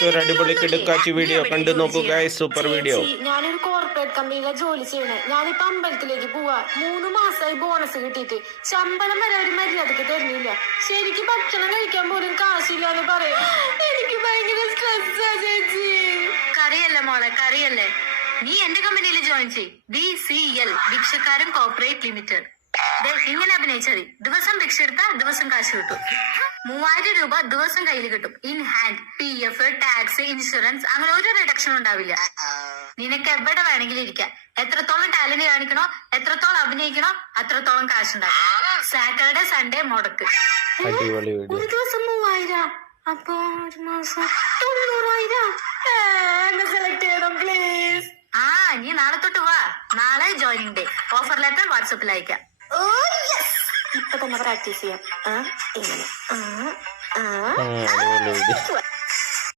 Guys, ഒരു അടിപൊളി കിടക്കാച്ചി video കണ്ടു നോക്കൂ ഗൈസ്. Super video. ഞാനൊരു കോർപ്പറേറ്റ് കമ്പനിയിലെ ജോലി ചെയ്യണേ. ഞാനിപ്പോ അമ്പലത്തിലേക്ക് പോവാ. 3 മാസമായി ബോണസ് കിട്ടിയിട്ട് ശമ്പളം വരെ ഒരു മര്യാദക്ക് തരുന്നില്ല. ശരിക്കും ഭക്ഷണം കഴിക്കാൻ പോലും കാശില്ലാന്ന് പറയാം. എനിക്ക് ഭയങ്കര സ്ട്രെസ്സാ ചേച്ചി. കറിയല്ല മോളെ, കറിയല്ലേ. നീ എന്റെ കമ്പനിയിൽ ജോയിൻ ചെയ്. BCL, ഭിക്ഷക്കാരൻ കോർപ്പറേറ്റ് ലിമിറ്റഡ്. ഇങ്ങനെ അഭിനയിച്ചതി. ദിവസം ഭിക്ഷ എടുത്താ ദിവസം കാശ് കിട്ടും. 3000 രൂപ ദിവസം കയ്യിൽ കിട്ടും. In hand. PF, tax, insurance, അങ്ങനെ ഒരു റിഡക്ഷൻ ഉണ്ടാവില്ല. നിനക്ക് എവിടെ വേണമെങ്കിലും ഇരിക്കാം. എത്രത്തോളം ടാലന്റ് കാണിക്കണോ, എത്രത്തോളം അഭിനയിക്കണോ, അത്രത്തോളം കാശുണ്ടാക്കും. സാറ്റർഡേ സൺഡേ മുടക്ക്. ഒരു ദിവസം 3000, അപ്പൊ ഒരു മാസം 90,000. എന്നെ സെലക്ട് ചെയ്യണം പ്ലീസ്. നീ നാളെ തൊട്ട് വാ. നാളെ ജോയിനിങ് ഡേ. ഓഫർ ലെറ്റർ വാട്സപ്പിൽ അയക്കാം. ഇപ്പൊ തന്നെ പ്രാക്ടീസ് ചെയ്യാം. ഇങ്ങനെ അടിപൊളി വീഡിയോ.